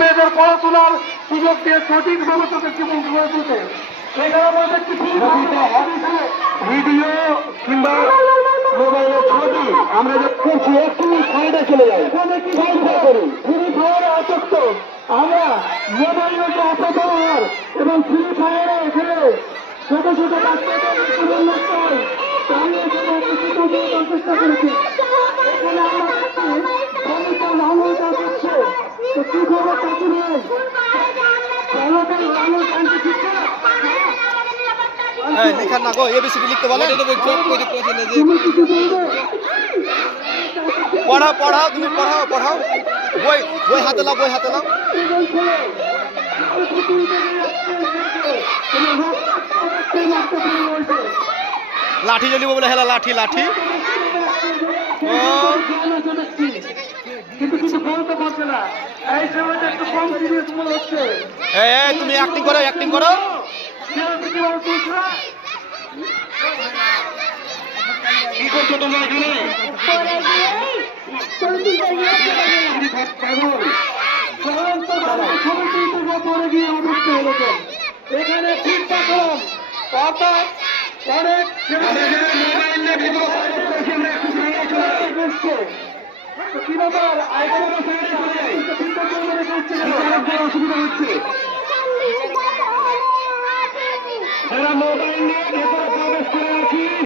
মেয়েদের পড়াশোনার সুযোগ দিয়ে সঠিক ব্যবস্থাতে জীবন গড়ে তুলতে। ভিডিও কিংবা মোবাইলের ছবি। আমরা যে করছি একটু সাইডে চলে যাই। ফ্রি ফায়ার আসক্ত। আমরা মোবাইলে যে অপব্যবহার এবং ফ্রি ফায়ারে এখানে ছোট ছোট বাচ্চাদের জীবন নষ্ট হয়। তাই এখানে চেষ্টা করেছি। এখানে আমরা তো কি খবর চাকরি নেই চালকের লালন টানতে ঠিক না হ্যাঁ লেখার না গো এবিসিডি লিখতে বলে তুমি কিছু বলবে পড়াও পড়াও তুমি পড়াও পড়াও বই বই হাতে লাও বই হাতে লাও লাঠি জ্বলিব বলে হেলা লাঠি লাঠি কিন্তু কিছু না। এই সময়টা একটু কম সিরিয়াস মনে হচ্ছে। এই এই তুমি অ্যাক্টিং করো অ্যাক্টিং করো। কি করছ তোমরা এখানে? পরে গিয়ে অবস্থা হয়েছে ঠিক থাকুন অর্থাৎ অনেক অসুবিধা হচ্ছে এরা মোবাইল